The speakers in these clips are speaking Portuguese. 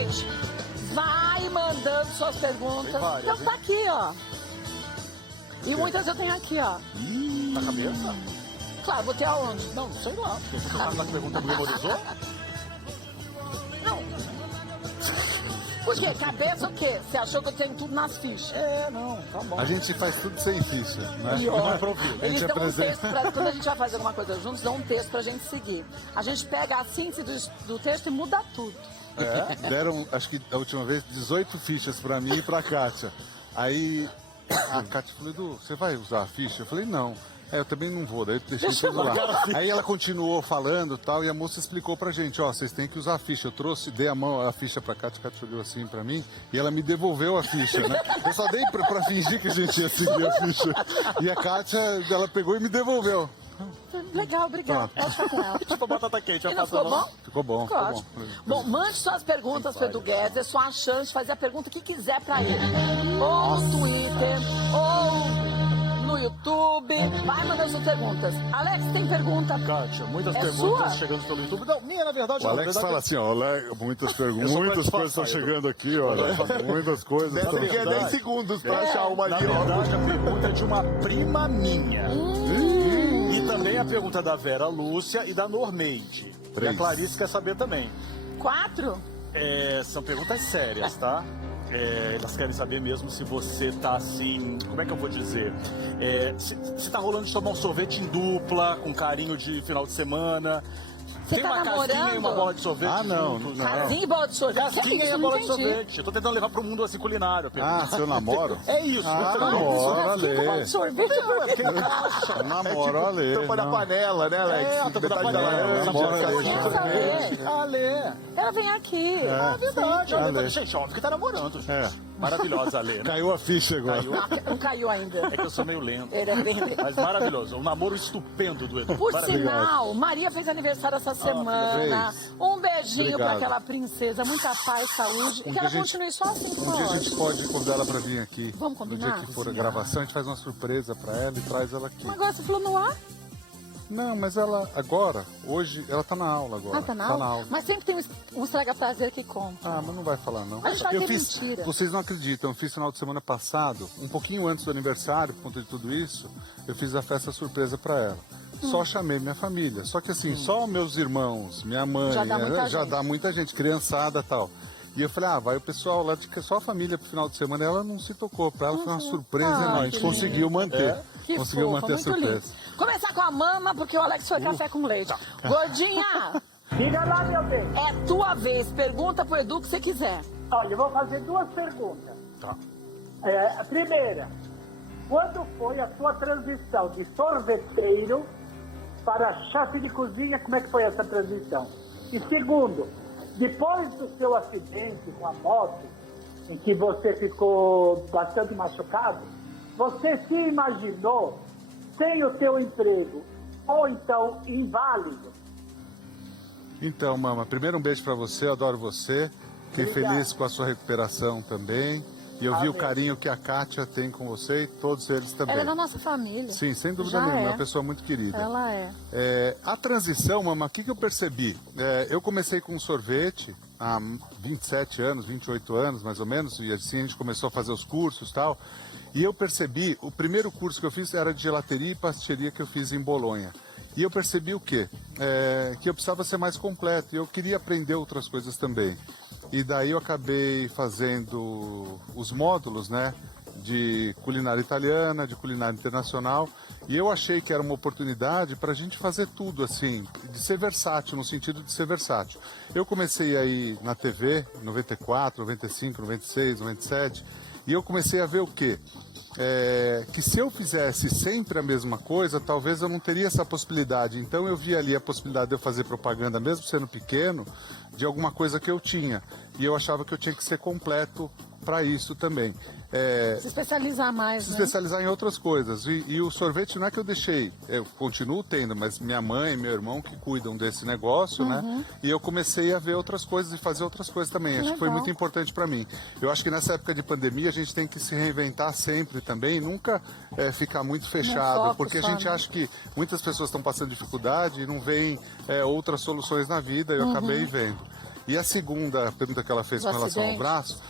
Gente, vai mandando suas perguntas. Tem várias, Então tá aqui, ó. E muitas eu tenho aqui, ó. Na cabeça? Claro, vou ter aonde? Não sei lá. Porque você sabe na pergunta memorizou? Não. Por quê? Cabeça o quê? Você achou que eu tenho tudo nas fichas? Não, tá bom. A gente faz tudo sem ficha, né? E, ó, improviso. eles A gente dão um apresenta. texto quando a gente vai fazer alguma coisa juntos, dão um texto pra gente seguir. A gente pega a síntese do texto e muda tudo. Deram, acho que a última vez, 18 fichas pra mim e pra Kátia. Aí a Kátia falou, Edu, você vai usar a ficha? Eu falei, não. Eu também não vou, daí eu deixei Deixa eu tudo lá. marcar Aí ela continuou falando e tal, e a moça explicou pra gente, ó, vocês têm que usar a ficha. Eu trouxe, dei a ficha pra Kátia, a Kátia olhou assim pra mim, e ela me devolveu a ficha, né? Eu só dei pra fingir que a gente ia seguir a ficha. E a Kátia, ela pegou e me devolveu. Legal, obrigada. Pode ficar com ela. Tipo batata quente, E não ficou bom? Ficou bom, Ficou ficou ótimo. bom. Bom, mande suas perguntas para o Edu Guedes, é sua chance de fazer a pergunta que quiser para ele. Ou no Twitter, ou no YouTube. Vai mandando suas perguntas. Alex, tem pergunta? Kátia, muitas É perguntas sua? chegando pelo YouTube. Não, minha, na verdade, O não. Alex Na verdade, fala assim, ó, muitas perguntas, Eu sou pra muitas coisas estão disfarçar, chegando aqui, olha, muitas coisas. Dessa estão- aqui é 10 segundos pra achar uma Na ali, ó. verdade, a pergunta é de uma prima minha. E também a pergunta da Vera Lúcia e da Normeide. E a 3. Clarice quer saber também. 4? São perguntas sérias, tá? Elas querem saber mesmo se você tá assim, como é que eu vou dizer? Se tá rolando de tomar um sorvete em dupla, com carinho de final de semana. Você Tem tá uma casquinha e namorando? uma bola de sorvete Ah, não, juntos. não. Casinha e bola de sorvete. Casquinha Que é e isso? a Não bola de entendi. sorvete. Eu tô tentando levar pro mundo assim culinário. a pergunta. Ah, seu namoro? É isso. Ah, você namoro, Casquinha com bola Ale. de sorvete. É porque encaixa. Namoro, Ale. Tampa da não. panela, né, Alex? É, a tampa da Metade panela. laranja, Namora, Ale. casquinha de sorvete. Ale. Ela vem aqui. É verdade. Ale. Ale. Gente, óbvio que tá namorando. Gente. É. Maravilhosa, Ale. Né? Caiu a ficha agora. Caiu. Não caiu ainda. É que eu sou meio lento. Ele é bem... Mas maravilhoso. Um namoro estupendo do Edu. Por Maravilhoso. sinal, Maria fez aniversário essa semana. fez. Um beijinho Obrigado. pra aquela princesa. Muita paz, saúde. E que ela continue só assim, Um dia a gente pode. pode convidar ela pra vir aqui. Vamos combinar? No dia que for a gravação, a gente faz uma surpresa pra ela e traz ela aqui. Mas agora você falou no ar? Não, mas ela agora, hoje, ela tá na aula agora. Ah, tá na aula? Mas sempre tem um estraga-prazer que conta. Ah, mas não vai falar não. A gente vai Eu ter fiz, mentira. vocês não acreditam, eu fiz final de semana passado, um pouquinho antes do aniversário, por conta de tudo isso, eu fiz a festa surpresa pra ela. Só chamei minha família. Só que assim, só meus irmãos, minha mãe, Já dá muita já gente. dá muita gente, criançada e tal. E eu falei, vai o pessoal lá, só a família pro final de semana, ela não se tocou, pra ela foi uma surpresa enorme. A gente que conseguiu manter. Que Conseguiu fofa, manter a muito surpresa. lindo. Começar com a mama, porque o Alex foi café com leite. Gordinha, Diga lá, meu bem. é tua vez. Pergunta pro Edu o que você quiser. Olha, eu vou fazer duas perguntas. Tá. A primeira, quando foi a sua transição de sorveteiro para chefe de cozinha? Como é que foi essa transição? E segundo, depois do seu acidente com a moto, em que você ficou bastante machucado, você se imaginou sem o teu emprego ou então inválido? Então, mama, primeiro um beijo pra você, eu adoro você. Fiquei Obrigado. feliz com a sua recuperação também. E eu vi o Amém. carinho que a Kátia tem com você e todos eles também. Ela é da nossa família. Sim, sem dúvida Já nenhuma, é é. uma pessoa muito querida. Ela é. A transição, mama, o que eu percebi? Eu comecei com sorvete há 27 anos, 28 anos mais ou menos, e assim a gente começou a fazer os cursos e tal. E eu percebi, o primeiro curso que eu fiz era de gelateria e pasticceria que eu fiz em Bolonha. E eu percebi o quê? Que eu precisava ser mais completo e eu queria aprender outras coisas também. E daí eu acabei fazendo os módulos, né? De culinária italiana, de culinária internacional, e eu achei que era uma oportunidade para a gente fazer tudo assim, de ser versátil, no sentido de ser versátil. Eu comecei aí na TV, 94, 95, 96, 97, e eu comecei a ver o quê? Que se eu fizesse sempre a mesma coisa, talvez eu não teria essa possibilidade. Então eu vi ali a possibilidade de eu fazer propaganda, mesmo sendo pequeno, de alguma coisa que eu tinha. E eu achava que eu tinha que ser completo para isso também. Se especializar mais, Se né? especializar em outras coisas. E o sorvete não é que eu deixei, eu continuo tendo, mas minha mãe e meu irmão que cuidam desse negócio, né? E eu comecei a ver outras coisas e fazer outras coisas também. Acho que foi legal. muito importante para mim. Eu acho que nessa época de pandemia a gente tem que se reinventar sempre também, e nunca ficar muito fechado, foco porque a só, gente né? acha que muitas pessoas estão passando dificuldade e não veem outras soluções na vida, eu acabei vendo. E a segunda pergunta que ela fez Do com relação ao acidente. braço,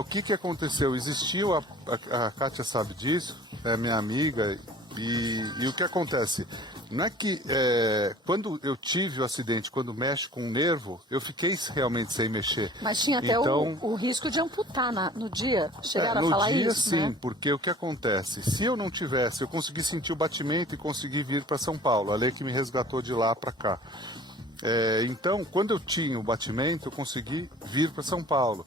o que aconteceu? Existiu, a Kátia sabe disso, é minha amiga, e o que acontece? Não é que quando eu tive o acidente, quando mexe com o nervo, eu fiquei realmente sem mexer. Mas tinha até Então, o risco de amputar no dia. Chegaram no a falar dia, isso, sim, né? porque o que acontece? Se eu não tivesse, eu consegui sentir o batimento e consegui vir para São Paulo. A lei que me resgatou de lá para cá. Então, quando eu tinha o batimento, eu consegui vir para São Paulo.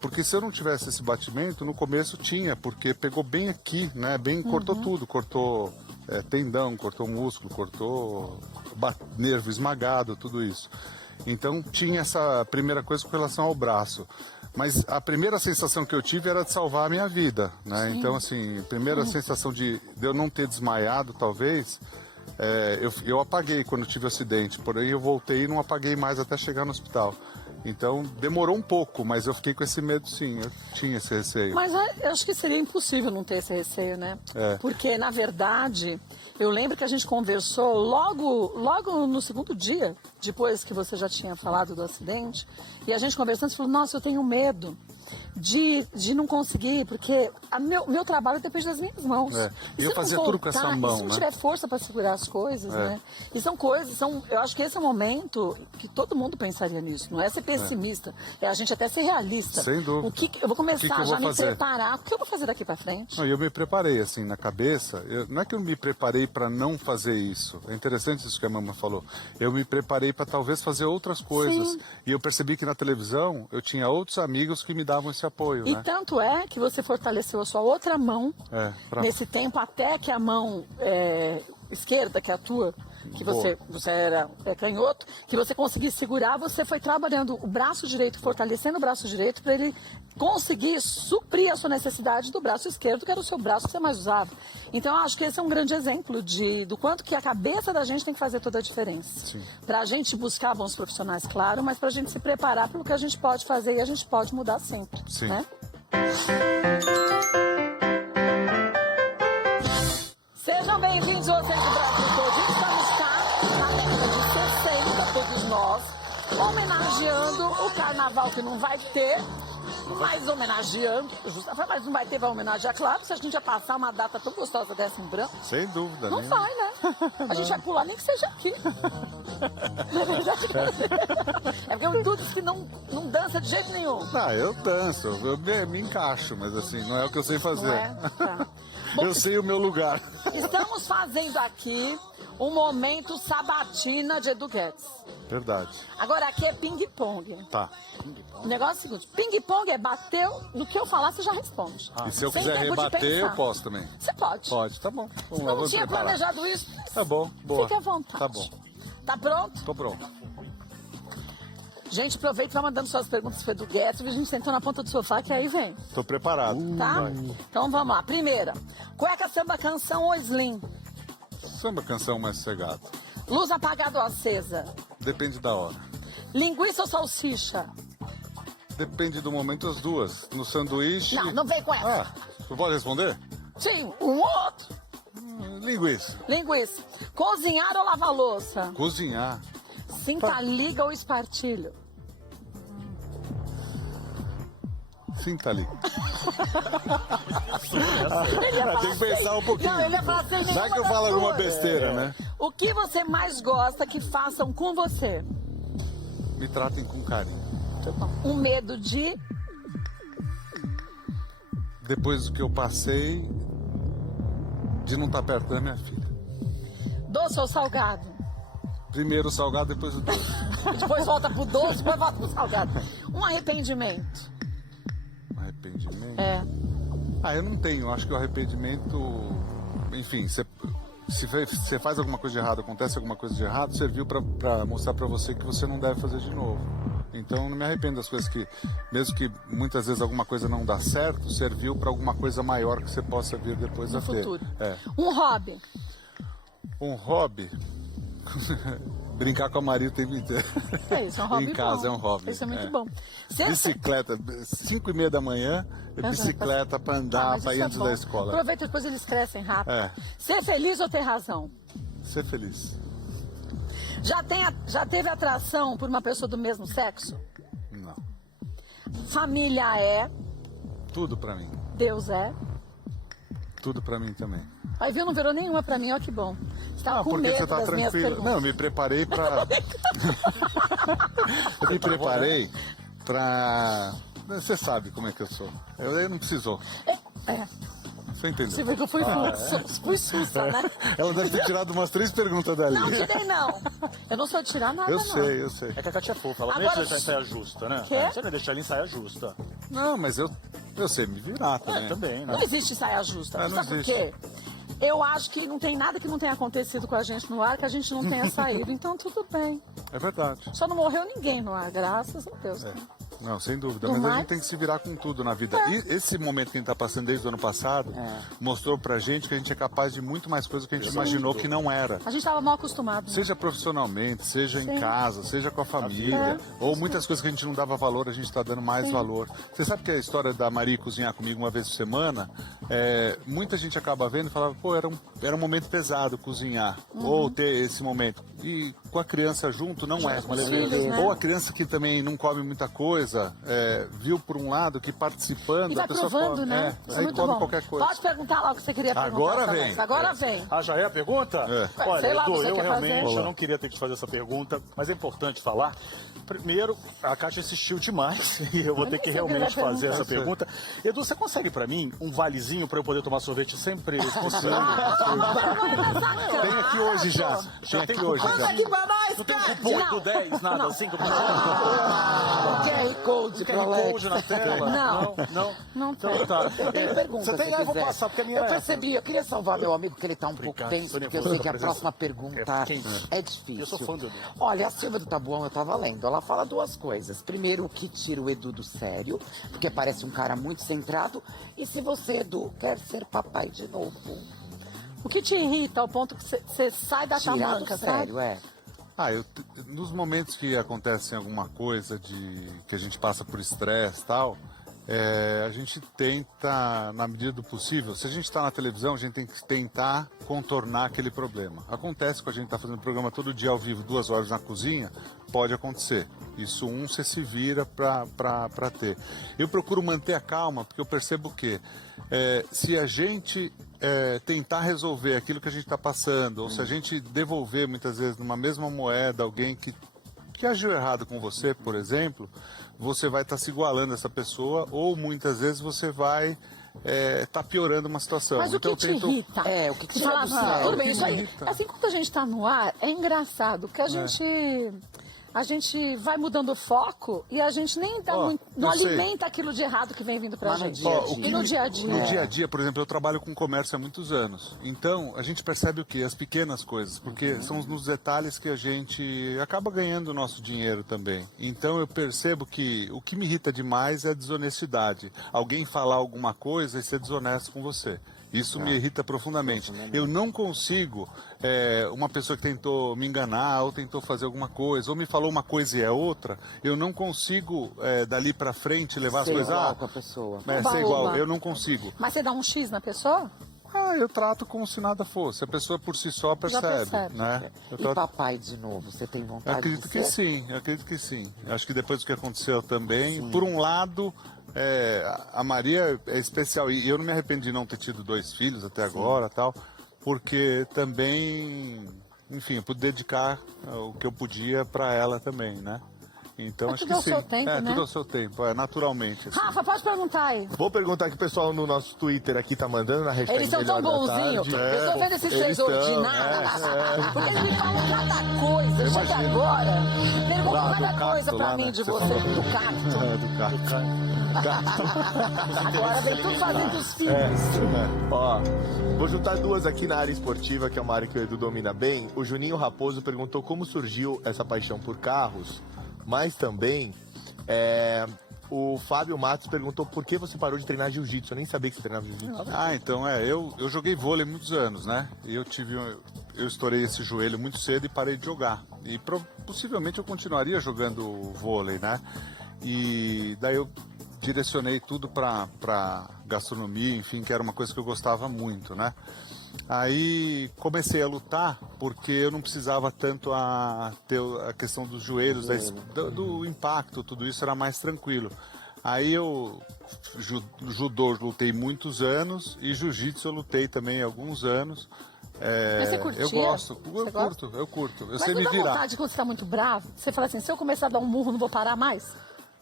Porque se eu não tivesse esse batimento, no começo tinha, porque pegou bem aqui, né? Cortou tudo, cortou tendão, cortou músculo, cortou nervo esmagado, tudo isso. Então tinha essa primeira coisa com relação ao braço. Mas a primeira sensação que eu tive era de salvar a minha vida, né? Então, assim, a primeira sensação de eu não ter desmaiado, talvez, eu apaguei quando tive o acidente. Porém, eu voltei e não apaguei mais até chegar no hospital. Então, demorou um pouco, mas eu fiquei com esse medo, sim. Eu tinha esse receio. Mas eu acho que seria impossível não ter esse receio, né? Porque, na verdade, eu lembro que a gente conversou logo no segundo dia, depois que você já tinha falado do acidente, e a gente conversando, você falou, nossa, eu tenho medo de não conseguir, porque meu trabalho depende das minhas mãos. E eu fazia tudo com essa mão, e se não né? tiver força para segurar as coisas, né? E são coisas, eu acho que esse é o momento que todo mundo pensaria nisso. Não é ser pessimista, é a gente até ser realista. Sem dúvida. Eu vou começar que eu já vou a me fazer? preparar. O que eu vou fazer daqui para frente? Não, eu me preparei, assim, na cabeça. Não é que eu me preparei para não fazer isso. É interessante isso que a mamãe falou. Eu me preparei para talvez fazer outras coisas. Sim. E eu percebi que na televisão eu tinha outros amigos que me davam esse apoio, E né? tanto é que você fortaleceu a sua outra mão nesse tempo, até que a mão esquerda, que é a tua, que você era canhoto, que você conseguisse segurar, você foi trabalhando o braço direito, fortalecendo o braço direito para ele conseguir suprir a sua necessidade do braço esquerdo, que era o seu braço que você mais usava. Então, eu acho que esse é um grande exemplo do quanto que a cabeça da gente tem que fazer toda a diferença. Para a gente buscar bons profissionais, claro, mas para a gente se preparar para o que a gente pode fazer e a gente pode mudar sempre. Sim. Né? Sejam bem-vindos, vocês do Brasil todo. Estamos cá na década de 60, todos nós, homenageando o carnaval que não vai ter, mas homenageando, mas não vai ter, vai homenagear, claro, se a gente ia passar uma data tão gostosa dessa em branco. Sem dúvida. Não nenhuma. vai, né? A gente vai pular, nem que seja aqui. Não é verdade? É porque o Dudu diz que não dança de jeito nenhum. Ah, eu danço, eu me encaixo, mas assim, não é o que eu sei fazer. Não é? Tá. Bom, Eu sei o meu lugar. estamos fazendo aqui um momento sabatina de Edu Guedes. Verdade. Agora aqui é ping-pong. Tá. O negócio é o seguinte, ping-pong bateu, no que eu falar você já responde. E se eu Sem quiser tempo de rebater, eu pensar. posso também. Você pode. Pode, tá bom. Se Vamos lá, não vamos tinha preparar. planejado isso, Tá bom, boa. fique à vontade. Tá bom. Tá pronto? Tô pronto. Gente, aproveita e vai mandando suas perguntas pro Edu Guedes, a gente sentou na ponta do sofá que aí vem, Tô preparado. tá? Então vamos lá. Primeira, cueca, samba, canção ou slim? Samba, canção mais sossegado. Luz apagada ou acesa? Depende da hora. Linguiça ou salsicha? Depende do momento, as duas. No sanduíche... Não vem com essa. Ah, você pode responder? Sim, um outro. Linguiça. Linguiça. Cozinhar ou lavar louça? Cozinhar. Cinta liga ou espartilho? Sinta ali. Ele ia falar Tem que pensar um pouquinho. Não, ele ia falar sem Já nenhuma que eu das falo alguma duas. besteira, né? O que você mais gosta que façam com você? Me tratem com carinho. Um medo de... Depois do que eu passei, de não estar perto da minha filha. Doce ou salgado? Primeiro o salgado, depois o doce. Depois volta pro doce, depois volta pro salgado. Um arrependimento? Arrependimento? É. Ah, eu não tenho. Eu acho que o arrependimento... Enfim, se você faz alguma coisa de errado, acontece alguma coisa de errado, serviu para mostrar para você que você não deve fazer de novo. Então, não me arrependo das coisas que, mesmo que muitas vezes alguma coisa não dá certo, serviu para alguma coisa maior que você possa vir depois No a ter. futuro. É. Um hobby? Um hobby? Brincar com a Maria o tempo inteiro. É isso, é um hobby Em casa bom. é um hobby. Isso é muito bom. Você- Bicicleta, 5:30 da manhã, bicicleta para andar, mas para ir isso é antes bom. da escola. Aproveita, depois eles crescem rápido. É. Ser feliz ou ter razão? Ser feliz. Já teve atração por uma pessoa do mesmo sexo? Não. Família é, Tudo pra mim. Deus é. Tudo pra mim também. Aí viu, não virou nenhuma pra mim, olha que bom. Você tava com porque medo você tá das minhas tranquilo. perguntas. Não, eu me preparei pra. Eu me preparei pra. Você sabe como é que eu sou. Eu não precisou. É, Você entendeu? você vê que eu fui sussa, né? Ela deve ter tirado umas 3 perguntas dali. Não tirei, não. Eu não sou de tirar nada, Eu não. sei, eu sei. É que a Kátia é fofa, ela Agora- deixa deixar em saia justa, né? Quê? Você vai deixar ela em saia justa. Não, mas eu sei me virar também. Também, né? Não existe saia justa. Ah, não Sabe por existe. quê? Eu acho que não tem nada que não tenha acontecido com a gente no ar que a gente não tenha saído. Então, tudo bem. É verdade. Só não morreu ninguém no ar, graças a Deus. É. Não, sem dúvida. Do Mas a mais- gente tem que se virar com tudo na vida. E esse momento que a gente está passando desde o ano passado mostrou pra gente que a gente é capaz de muito mais coisas que a gente imaginou que não era. A gente estava mal acostumado. Né? Seja profissionalmente, seja Sim. em casa, seja com a família, É. ou muitas coisas que a gente não dava valor, a gente está dando mais Sim. valor. Você sabe que a história da Maria cozinhar comigo uma vez por semana, muita gente acaba vendo e falava, pô, era um momento pesado cozinhar, ou ter esse momento. E com a criança junto, não é. os filhos, né? Ou a criança que também não come muita coisa, viu por um lado que participando, E vai a pessoa provando, come, né? Isso é aí muito come bom. qualquer coisa. Pode perguntar lá o que você queria perguntar. Agora pra vem. Alex. Agora vem. Ah, já é a pergunta? É. Olha, Sei lá, Edu, você eu quer realmente fazer? eu não queria ter que te fazer essa pergunta, mas é importante falar. Primeiro, a Kátia assistiu demais e eu vou ter que nem sei o que realmente ele vai fazer essa perguntar. pergunta. Edu, você consegue pra mim um valezinho pra eu poder tomar sorvete sempre? Consigo. Tem aqui hoje já. Já Tem tem aqui hoje cupom? já. aqui pra nós, Não tem Kátia. cupom Não. do 10, nada assim? Que eu QR Code QR Code na tela? Não. Não Então tem. tá. Eu tenho pergunta, Você tem? se Ah, eu vou quiser. passar, porque a minha Eu é essa. percebi, eu queria salvar meu amigo, que ele tá um pouco Obrigado, tenso, Sônia, porque eu por sei sua que a presença. próxima pergunta É quente. é difícil. Eu sou fã do Edu. Olha, a Silvia do Tabuão, eu tava lendo, ela fala 2 coisas. Primeiro, o que tira o Edu do sério, porque parece um cara muito centrado. E se você, Edu, quer ser papai de novo? O que te irrita ao ponto que você sai da Tirar do tamanca, sabe? sério, é. Nos momentos que acontece alguma coisa que a gente passa por estresse e tal, a gente tenta, na medida do possível, se a gente está na televisão, a gente tem que tentar contornar aquele problema. Acontece que a gente está fazendo programa todo dia ao vivo, 2 horas na cozinha, pode acontecer. Isso você se vira para ter. Eu procuro manter a calma, porque eu percebo que se a gente tentar resolver aquilo que a gente está passando, ou se a gente devolver muitas vezes numa mesma moeda alguém que agiu errado com você, por exemplo, você vai estar se igualando a essa pessoa, ou muitas vezes você vai estar piorando uma situação. Mas o Então, que eu te tento- irrita? É, o que Você tira fala, do não, sério. tudo O bem, que isso me aí. irrita. Assim, quando a gente tá no ar, é engraçado, porque a gente vai mudando o foco e a gente nem dá Ó, não eu sei. alimenta aquilo de errado que vem vindo pra Mas no gente. dia a Ó, o dia. que E no me- dia a dia? No dia a dia, por exemplo, eu trabalho com comércio há muitos anos. Então, a gente percebe o quê? As pequenas coisas, porque são nos detalhes que a gente acaba ganhando o nosso dinheiro também. Então, eu percebo que o que me irrita demais é a desonestidade. Alguém falar alguma coisa e ser desonesto com você. Isso me irrita profundamente. Eu não consigo, uma pessoa que tentou me enganar, ou tentou fazer alguma coisa, ou me falou uma coisa e é outra, eu não consigo, dali pra frente, levar Ser as coisas. igual com a pessoa. Ser Oba, igual, oba. eu não consigo. Mas você dá um X na pessoa? Eu trato como se nada fosse. A pessoa por si só percebe, percebe. né? Eu E trato- papai de novo, você tem eu vontade acredito de que ser? sim, eu acredito que sim. Acho que depois do que aconteceu também, por um lado, a Maria é especial. E eu não me arrependo de não ter tido 2 filhos até agora, tal, porque também, enfim, eu pude dedicar o que eu podia para ela também, né? Então É acho tudo que ao sim. seu tempo, né? Tudo ao seu tempo, naturalmente. assim. Rafa, pode perguntar aí. Vou perguntar que o pessoal no nosso Twitter aqui tá mandando na hashtag Eles são tão Melhor da bonzinhos. Tarde. Eu tô vendo esses eles três tão, ordinários. Porque eles me falam cada coisa. Chega agora. Pergunta Lá do cada cacto, coisa pra lá, mim né, de que você você, falou. do cacto. Do carro. Agora vem tudo fazendo os filhos. Ó, vou juntar 2 aqui na área esportiva, que é uma área que o Edu domina bem. O Juninho Raposo perguntou como surgiu essa paixão por carros, mas também o Fábio Matos perguntou por que você parou de treinar jiu-jitsu. Eu nem sabia que você treinava jiu-jitsu. Então eu joguei vôlei muitos anos, né? E eu estourei esse joelho muito cedo e parei de jogar. E possivelmente eu continuaria jogando vôlei, né? E daí eu direcionei tudo para gastronomia, enfim, que era uma coisa que eu gostava muito, né? Aí comecei a lutar porque eu não precisava tanto ter a questão dos joelhos, do impacto, tudo isso era mais tranquilo. Aí eu judô lutei muitos anos e jiu-jitsu eu lutei também alguns anos. Mas você curtia? Eu gosto, Você gosta? eu curto. Eu Mas sei não me dá virar. vontade quando você tá muito bravo? Você fala assim, se eu começar a dar um murro, não vou parar mais?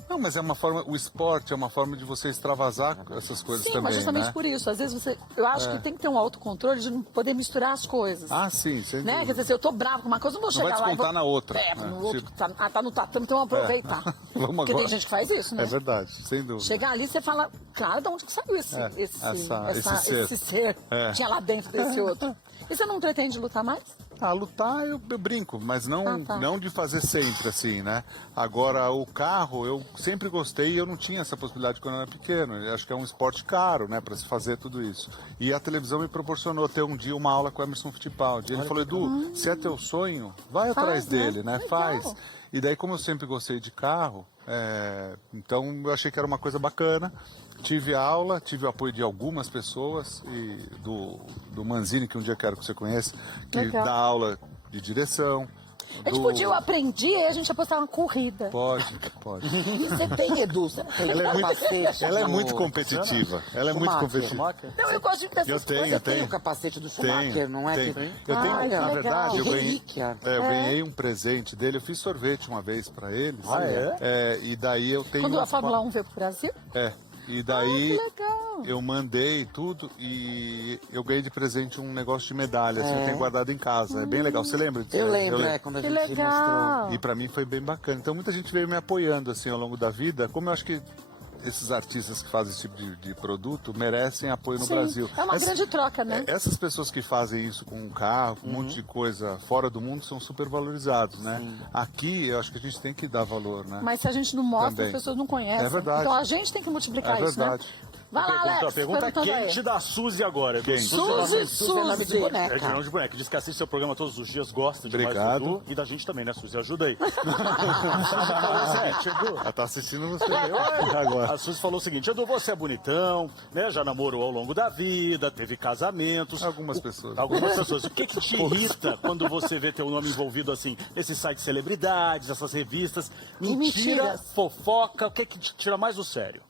Não, mas é uma forma, o esporte é uma forma de você extravasar essas coisas Sim, também, mas justamente né? por isso. Às vezes eu acho que tem que ter um autocontrole de não poder misturar as coisas. Ah, sim, sem Né? dúvida. Quer dizer, se eu tô bravo com uma coisa, eu não vou Não vai chegar lá e descontar vou... na outra, É, né? no outro Tipo- tá no tatame, então vamos aproveitar. Vamos Porque agora. tem gente que faz isso, né? É verdade, sem dúvida. Chegar ali, você fala, cara, de onde que saiu esse ser É. que tinha lá dentro desse outro? E você não pretende lutar mais? Ah, lutar eu brinco, mas não, tá. não de fazer sempre assim, né? Agora, o carro eu sempre gostei e eu não tinha essa possibilidade quando eu era pequeno. Eu acho que é um esporte caro, né, para se fazer tudo isso. E a televisão me proporcionou ter um dia uma aula com o Emerson Fittipaldi. Ele falou, Edu, se é teu sonho, vai atrás né? dele, né? Legal. Faz. E daí, como eu sempre gostei de carro, então eu achei que era uma coisa bacana. Tive aula, tive o apoio de algumas pessoas e do Manzini, que um dia quero que você conheça, que Legal. dá aula de direção. A gente podia, eu aprendi e a gente ia postar uma corrida. Pode. E você tem, Edu? Você tem capacete? Ela é do- muito competitiva. Ela é muito Schumacher. competitiva. Não, eu gosto de dessas Eu tenho, coisas. Você tem tenho. o capacete do Schumacher, não é? Tenho. Que- Eu tenho, Ah, que na legal. verdade, eu ganhei, Relíquia. eu ganhei um presente dele. Eu fiz sorvete uma vez para eles. Ah, E daí eu tenho. Quando a Fórmula 1 veio pro Brasil? E Ah, daí que legal. eu mandei tudo e eu ganhei de presente um negócio de medalha. Assim, eu tenho guardado em casa. É bem legal. Você lembra disso? Eu lembro, quando a Que gente legal. mostrou. E pra mim foi bem bacana. Então muita gente veio me apoiando assim ao longo da vida. Como eu acho que esses artistas que fazem esse tipo de produto merecem apoio no Sim, Brasil. é uma grande troca, né? Essas pessoas que fazem isso com um carro, com um monte de coisa fora do mundo, são super valorizados, né? Aqui eu acho que a gente tem que dar valor, né? Mas se a gente não mostra, Também. as pessoas não conhecem. É verdade. Então a gente tem que multiplicar É isso, né? verdade. Vai lá, Alex. A pergunta perguntando aí. quente da Suzy agora. Quente. Suzy, Suzy é nome de Suzy. boneca. É de não de boneca. Diz que assiste seu programa todos os dias, gosta demais Obrigado. do Edu. E da gente também, né, Suzy? Ajuda aí. Ela tá assistindo você agora. A Suzy falou o seguinte, Edu, você é bonitão, né? Já namorou ao longo da vida, teve casamentos. Algumas pessoas. Algumas pessoas. O que te irrita quando você vê teu nome envolvido assim, nesses sites de celebridades, essas revistas? Mentira, mentiras. fofoca, o que te tira mais do sério?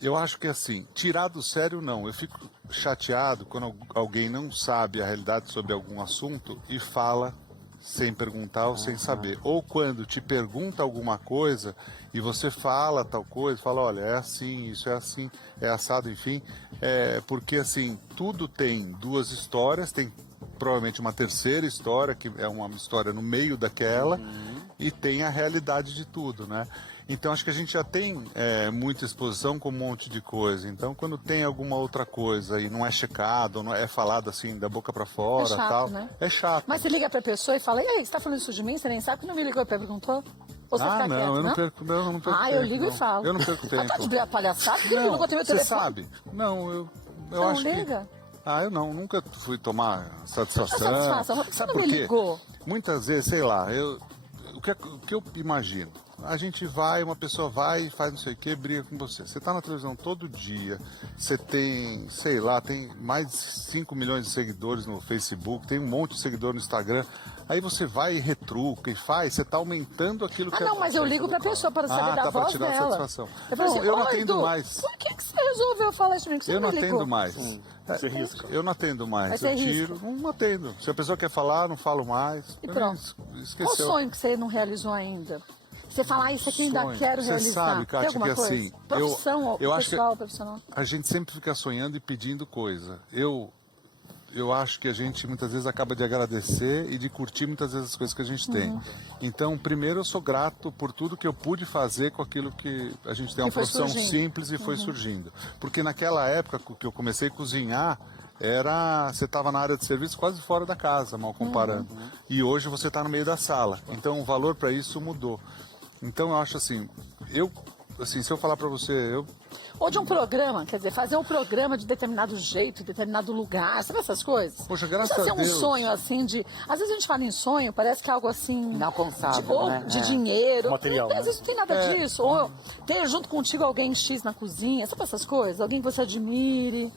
Eu acho que assim, tirar do sério não. Eu fico chateado quando alguém não sabe a realidade sobre algum assunto e fala sem perguntar ou sem saber. Ou quando te pergunta alguma coisa e você fala tal coisa, fala, olha, é assim, isso é assim, é assado, enfim. Porque assim, tudo tem duas histórias, tem provavelmente uma terceira história, que é uma história no meio daquela, e tem a realidade de tudo, né? Então acho que a gente já tem muita exposição com um monte de coisa. Então quando tem alguma outra coisa e não é checado, não é falado assim da boca para fora, É chato, tal, né? é chato. Mas você liga pra pessoa e fala, e aí, você tá falando isso de mim? Você nem sabe que não me ligou e perguntou? Ou você fica não, quieto, eu não perco, eu não perco Ah, tempo. eu ligo não. e falo. Eu não perco tempo. Ah, tá de palhaçada? Porque ele não botei meu você telefone. sabe? Não, eu Você não acho liga? que... eu não, nunca fui tomar satisfação. Satisfação, você Sabe não me por quê? ligou. Muitas vezes, sei lá, o que eu imagino? A gente vai, uma pessoa vai, faz não sei o que, briga com você. Você está na televisão todo dia, você tem, sei lá, tem mais de 5 milhões de seguidores no Facebook, tem um monte de seguidor no Instagram. Aí você vai e retruca e faz, você está aumentando aquilo que... Ah, não, mas eu ligo pra pessoa para saber da tá, pra voz tirar dela. satisfação. Eu falo Não, assim, eu não "Oi, atendo Edu, mais. por que você resolveu falar isso comigo? Você Eu não me ligou?" atendo mais. Você risca. Eu não atendo mais. Mas Eu você tiro, não atendo. Se a pessoa quer falar, não falo mais. E pronto. Qual o Esqueceu. sonho que você não realizou ainda? Você fala, isso aqui ainda Sonho. quero Você realizar. sabe, Tem Kátia, alguma que coisa? assim, Profissão, eu acho que- pessoal, profissional. A gente sempre fica sonhando e pedindo coisa. Eu acho que a gente muitas vezes acaba de agradecer e de curtir muitas vezes as coisas que a gente tem. Então, primeiro eu sou grato por tudo que eu pude fazer com aquilo que a gente tem uma Que foi profissão surgindo. simples e foi surgindo. Porque naquela época que eu comecei a cozinhar, você estava na área de serviço quase fora da casa, mal comparando. E hoje você está no meio da sala. Então o valor para isso mudou. Então eu acho assim, se eu falar para você, Ou de um programa, quer dizer, fazer um programa de determinado jeito, de determinado lugar, sabe essas coisas? Poxa, graças Precisa a ser um Deus. sonho assim de... Às vezes a gente fala em sonho, parece que é algo assim... Inalcançável, ou né? de É. dinheiro. Material, Às né? vezes não tem nada disso. Ou ter junto contigo alguém X na cozinha, sabe essas coisas? Alguém que você admire.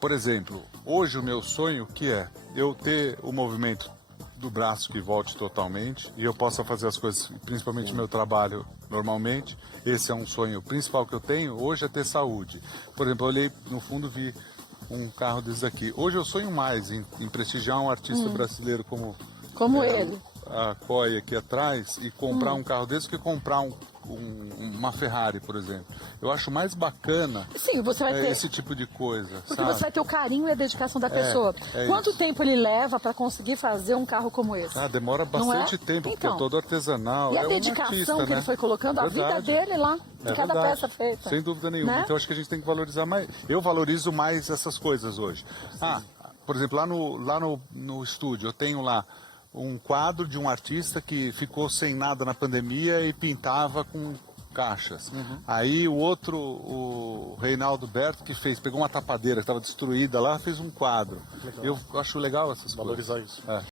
por exemplo, Hoje o meu sonho que é eu ter o movimento do braço que volte totalmente e eu possa fazer as coisas, principalmente o meu trabalho normalmente. Esse é um sonho principal que eu tenho. Hoje é ter saúde. Por exemplo, eu olhei no fundo, vi um carro desses aqui. Hoje eu sonho mais em prestigiar um artista brasileiro Como ele. a COI aqui atrás e comprar um carro desse que comprar uma Ferrari, por exemplo. Eu acho mais bacana Sim, você vai ter... esse tipo de coisa, Porque sabe? você vai ter o carinho e a dedicação da pessoa. Quanto isso. tempo ele leva para conseguir fazer um carro como esse? Ah, demora Não é? bastante tempo, porque Então. é todo artesanal. E a é um dedicação artista, que né? ele foi colocando, a vida Verdade. dele lá, de É cada verdade. peça feita. Sem dúvida nenhuma. Né? Então acho que a gente tem que valorizar mais. Eu valorizo mais essas coisas hoje. Ah, por exemplo, lá no estúdio, eu tenho lá um quadro de um artista que ficou sem nada na pandemia e pintava com caixas. Aí o Reinaldo Berto que pegou uma tapadeira que estava destruída lá, fez um quadro. Eu acho legal essas Valorizar coisas. isso. É.